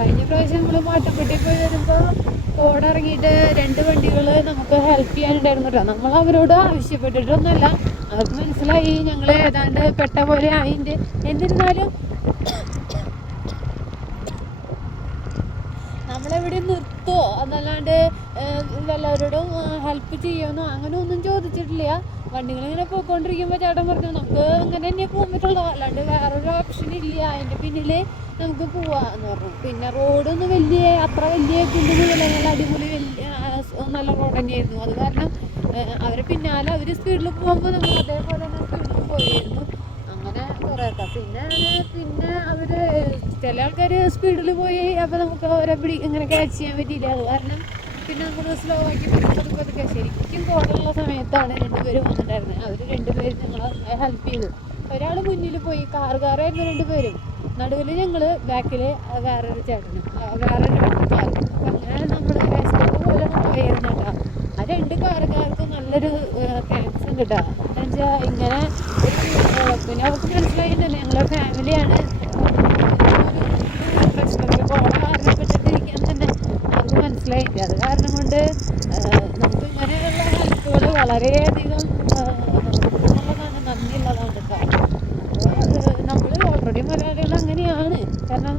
കഴിഞ്ഞ പ്രാവശ്യം നമ്മൾ മാട്ടുപ്പെട്ടി പോയി വരുമ്പോൾ കോട ഇറങ്ങിയിട്ട് 2 വണ്ടികൾ നമുക്ക് ഹെൽപ്പ് ചെയ്യാനുണ്ടായിരുന്നു കേട്ടോ. നമ്മൾ അവരോട് ആവശ്യപ്പെട്ടിട്ടൊന്നുമല്ല, അവർക്ക് മനസ്സിലായി ഞങ്ങൾ ഏതാണ്ട് പെട്ട പോലെ ആയിൻ്റെ. എന്നിരുന്നാലും നമ്മളെവിടെ നിർത്തുമോ എന്നല്ലാണ്ട് എല്ലാവരോടും ഹെൽപ്പ് ചെയ്യുമെന്നോ അങ്ങനെ ഒന്നും ചോദിച്ചിട്ടില്ല. വണ്ടികളിങ്ങനെ പോയിക്കൊണ്ടിരിക്കുമ്പോൾ ചേട്ടൻ പറഞ്ഞു നമുക്ക് ഇങ്ങനെ തന്നെ പോകാൻ പറ്റുള്ളൂ, അല്ലാണ്ട് വേറൊരു ഓപ്ഷൻ ഇല്ല, അതിൻ്റെ പിന്നിൽ നമുക്ക് പോവാന്ന് പറഞ്ഞു. പിന്നെ റോഡൊന്നും അത്ര വലിയ കുണ്ടുകളില്ല, അടിപൊളി നല്ല റോഡ് തന്നെയായിരുന്നു. അത് കാരണം അവരെ പിന്നാലെ അവർ സ്പീഡിൽ പോകുമ്പോൾ നമ്മൾ അതേപോലെ തന്നെ സ്പീഡിൽ പോയിരുന്നു. അങ്ങനെ കുറേയൊക്കെ പിന്നെ അവർ ചില ആൾക്കാർ സ്പീഡിൽ പോയി, അപ്പോൾ നമുക്ക് അവരെ ഇങ്ങനെ ക്യാച്ച് ചെയ്യാൻ പറ്റിയില്ല. അത് കാരണം പിന്നെ നമ്മൾ സ്ലോ ആക്കി പതുക്കെ ശരിക്കും കോടുള്ള സമയത്താണ് 2 പേര് വന്നിട്ടുണ്ടായിരുന്നത്. അവർ 2 പേര് ഞങ്ങളെ ഹെൽപ്പ് ചെയ്തു. ഒരാൾ മുന്നിൽ പോയി, കാറുകാരായിരുന്നു 2 പേരും, നടുവിൽ ഞങ്ങൾ, ബാക്കിൽ വേറൊരു ചേട്ടനും വേറൊരു കാർ. അങ്ങനെ നമ്മൾ എസ്കേപ്പ് പോലെ പോയിരുന്നു കേട്ടോ. ആ 2 കാറുകാർക്കും നല്ലൊരു താങ്ക്സ് ഉണ്ട് കേട്ടോ. എന്നുവെച്ചാൽ ഇങ്ങനെ പിന്നെ അവർക്ക് മനസ്സിലായി തന്നെ ഞങ്ങളെ ഫാമിലിയാണ്, പ്രശ്നത്തിൽ കോട കാരണപ്പെട്ടിട്ടിരിക്കാൻ തന്നെ അവർക്ക് മനസ്സിലായില്ല. അത് കാരണം കൊണ്ട് നമുക്ക് ഇങ്ങനെയുള്ള ഹെൽപ്പുകൾ വളരെയധികം നല്ലതാണ്, നന്ദിയുള്ളതാണ് കേട്ടോ. അപ്പോൾ നമ്മൾ ഓൾറെഡി മലയാളികൾ അങ്ങനെയാണ്. കാരണം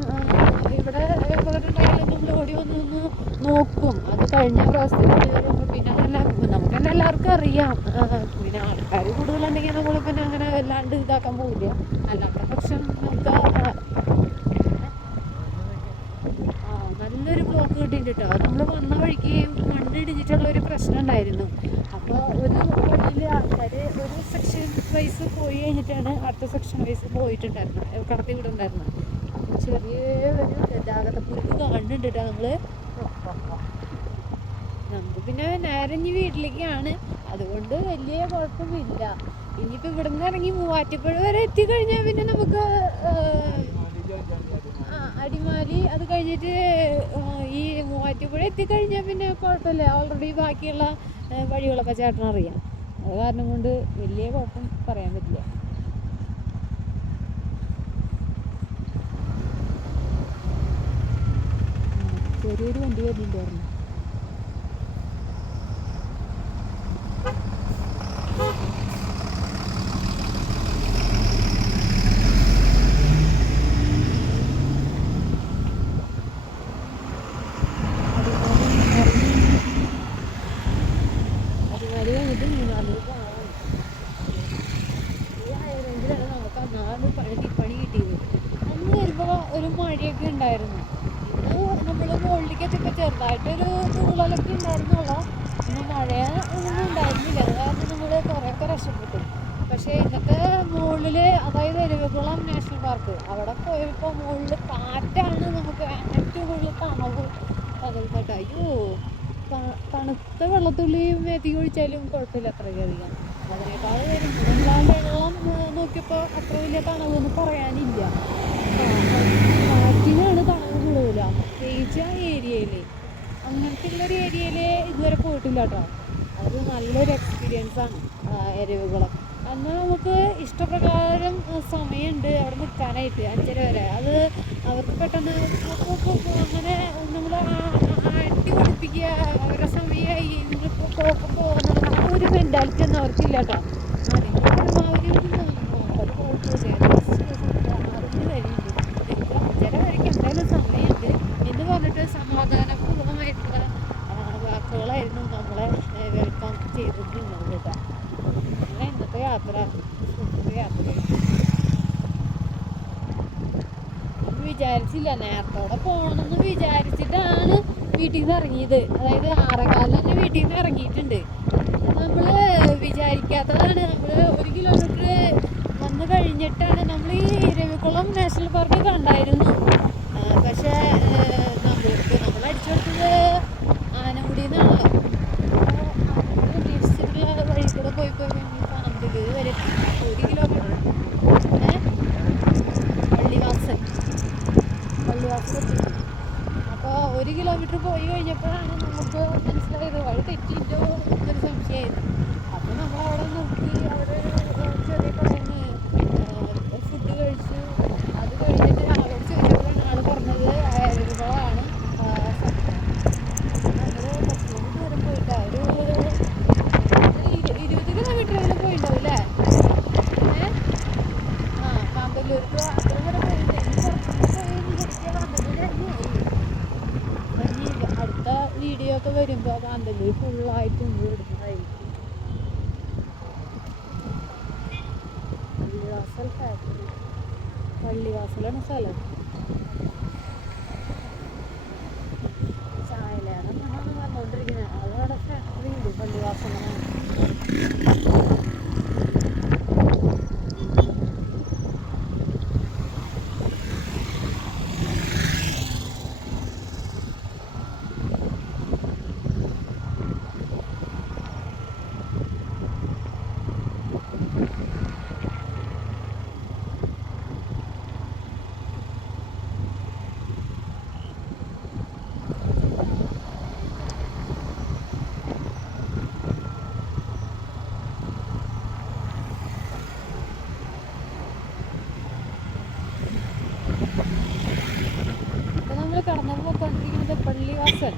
ഇവിടെ ഉണ്ടായാലും നമ്മൾ ഓടി വന്ന് നോക്കും. അത് കഴിഞ്ഞ പ്രാവശ്യത്തിൽ പിന്നെ നമുക്ക് തന്നെ എല്ലാവർക്കും അറിയാം. പിന്നെ ആൾക്കാർ കൂടുതലുണ്ടെങ്കിൽ നമ്മൾ പിന്നെ അങ്ങനെ വല്ലാണ്ട് ഇതാക്കാൻ പോവില്ല. അല്ലാത്ത പക്ഷം നമുക്ക് നല്ലൊരു ബ്ലോക്ക് കിട്ടിയിട്ടുണ്ട് കേട്ടോ. നമ്മൾ വന്ന വഴിക്ക് മണ്ണിടിച്ചിട്ടുള്ളൊരു പ്രശ്നം ഉണ്ടായിരുന്നു. അപ്പോൾ ഒരു വഴിയിൽ ആൾക്കാർ ഒരു സെക്ഷൻ വൈസ് പോയി കഴിഞ്ഞിട്ടാണ് അടുത്ത സെക്ഷൻ വൈസ് പോയിട്ടുണ്ടായിരുന്നത്, കടത്തി വിടുണ്ടായിരുന്നത്. അപ്പോൾ ചെറിയൊരു ഗതാഗതക്കുരുക്ക് കാണുന്നുണ്ട് കേട്ടോ. നമുക്ക് പിന്നെ നേരെ ഇനി വീട്ടിലേക്കാണ്, അതുകൊണ്ട് വലിയ കുഴപ്പമില്ല. ഇനിയിപ്പോൾ ഇവിടെ നിന്ന് ഇറങ്ങി മൂവാറ്റുപുഴ വരെ എത്തിക്കഴിഞ്ഞാൽ പിന്നെ നമുക്ക് അടിമാലി, അത് കഴിഞ്ഞിട്ട് ഈ മൂവാറ്റുപുഴ എത്തിക്കഴിഞ്ഞാൽ പിന്നെ കുഴപ്പമില്ല. ഓൾറെഡി ബാക്കിയുള്ള വഴികളൊക്കെ ചേട്ടനറിയാം. അത് കാരണം കൊണ്ട് വലിയ കുഴപ്പം പറയാൻ പറ്റില്ല. ചെറിയൊരു വണ്ടി വരുന്നുണ്ടായിരുന്നു. പണി കിട്ടിയത് അന്ന് വരുമ്പോൾ ഒരു മഴയൊക്കെ ഉണ്ടായിരുന്നു. ഇന്ന് നമ്മൾ മുകളിലേക്ക് എത്തിയപ്പോൾ ചെറുതായിട്ടൊരു തൂളലൊക്കെ ഉണ്ടായിരുന്നുള്ളൂ. ഇന്ന് മഴ ഒന്നും ഉണ്ടായിരുന്നില്ല. അത് കാരണം നമ്മൾ കുറേയൊക്കെ രക്ഷപ്പെട്ടു. പക്ഷേ ഇന്നത്തെ മുകളിൽ, അതായത് എരവികുളം നാഷണൽ പാർക്ക്, അവിടെ പോയപ്പോൾ മുകളിൽ കാറ്റാണ് നമുക്ക് ഏറ്റവും കൂടുതൽ തണുപ്പ് കേട്ടോ. അയ്യോ, തണുത്ത വെള്ളത്തുള്ളിയും മേത്തേക്ക് ഒഴിച്ചാലും കുഴപ്പമില്ല അത്രയധികം. അതിനേക്കാൾ വരും വെള്ളം നോക്കിയപ്പോൾ അത്ര വലിയ തണവെന്ന് പറയാനില്ല. കാറ്റിനാണ് തണവ് കൂടുതല, പ്രത്യേകിച്ച് ആ ഏരിയയിൽ. അങ്ങനത്തെ ഉള്ളൊരു ഏരിയയിൽ ഇതുവരെ പോയിട്ടില്ല കേട്ടോ. അത് നല്ലൊരു എക്സ്പീരിയൻസാണ് എരവികുളം. അന്ന് നമുക്ക് ഇഷ്ടപ്രകാരം സമയമുണ്ട് അവിടെ നിൽക്കാനായിട്ട്, 5:30 വരെ. അത് അവർക്ക് പെട്ടെന്ന് അങ്ങനെ നമ്മൾ അടി പഠിപ്പിക്കുക, അവരുടെ സമയമായി നിങ്ങളിപ്പോൾ പോകുന്നുള്ള ആ ഒരു മെൻറ്റാലിറ്റി ഒന്നും അവർക്കില്ല കേട്ടോ. നിങ്ങൾ പരമാവധി അത് കുഴപ്പമില്ല, 6 വരെയുണ്ട്, നിങ്ങൾക്ക് 5:30 വരെയ്ക്ക് എന്തായാലും സമയമുണ്ട് എന്ന് പറഞ്ഞിട്ട് സമാധാനപൂർവ്വമായിട്ടുള്ള വാക്കുകളായിരുന്നു നമ്മളെ വെൽക്കം ചെയ്തിട്ടുള്ളത് കേട്ടോ. അങ്ങനെ ഇന്നത്തെ യാത്ര വിചാരിച്ചില്ല, നേരത്തോടെ പോകണമെന്ന് വിചാരിച്ചിട്ടാണ് വീട്ടിൽ നിന്ന് ഇറങ്ങിയത്. അതായത് 6:15 തന്നെ വീട്ടിൽ നിന്ന് ഇറങ്ങിയിട്ടുണ്ട്. നമ്മൾ വിചാരിക്കാത്തതാണ്. നമ്മൾ 1 കിലോമീറ്റർ വന്ന് കഴിഞ്ഞിട്ടാണ് നമ്മൾ ഈ ഇരവികുളം നാഷണൽ പാർക്ക് കണ്ടായിരുന്നു. പക്ഷേ നമ്മൾ അടിച്ചെടുത്തത് ആനമുടിയിൽ നിന്നാണല്ലോ. അപ്പോൾ തിരിച്ചിട്ടുള്ള വഴി കൂടെ പോയി പാമ്പിൽ വരെ 1 കിലോമീറ്റർ പള്ളിവാസൽ. അപ്പോൾ 1 കിലോമീറ്റർ പോയി കഴിഞ്ഞപ്പോഴാണ് നമുക്ക് മനസ്സിലായത് വഴി തെറ്റിയിട്ടോ എന്നൊരു സംശയമായിരുന്നു. അപ്പോൾ നമ്മളവിടെ നിർത്തി, അവിടെ ചെറിയ കടയിൽ നിന്ന് ഫുഡ് കഴിച്ചു. അത് കഴിഞ്ഞിട്ട് ആളോട് ചോദിച്ചപ്പോഴാണ് ആൾ പറഞ്ഞത് വണ്ടിയൊക്കെ വരുമ്പോൾ കാന്തല്ലൂർ ഫുള്ളായിട്ട് ഇടുന്നതായിരിക്കും. പള്ളിവാസൽ ഫാക്ടറി, പള്ളിവാസലാണ് സ്ഥലം. ചായലേറെ വന്നുകൊണ്ടിരിക്കുന്നത് അതവിടെ ഫാക്ടറി ഉണ്ട് പള്ളിവാസലാണ്. ഇപ്പം നമ്മൾ കടന്നു പോയിക്കൊണ്ടിരിക്കുന്നത് പള്ളിവാസൽ.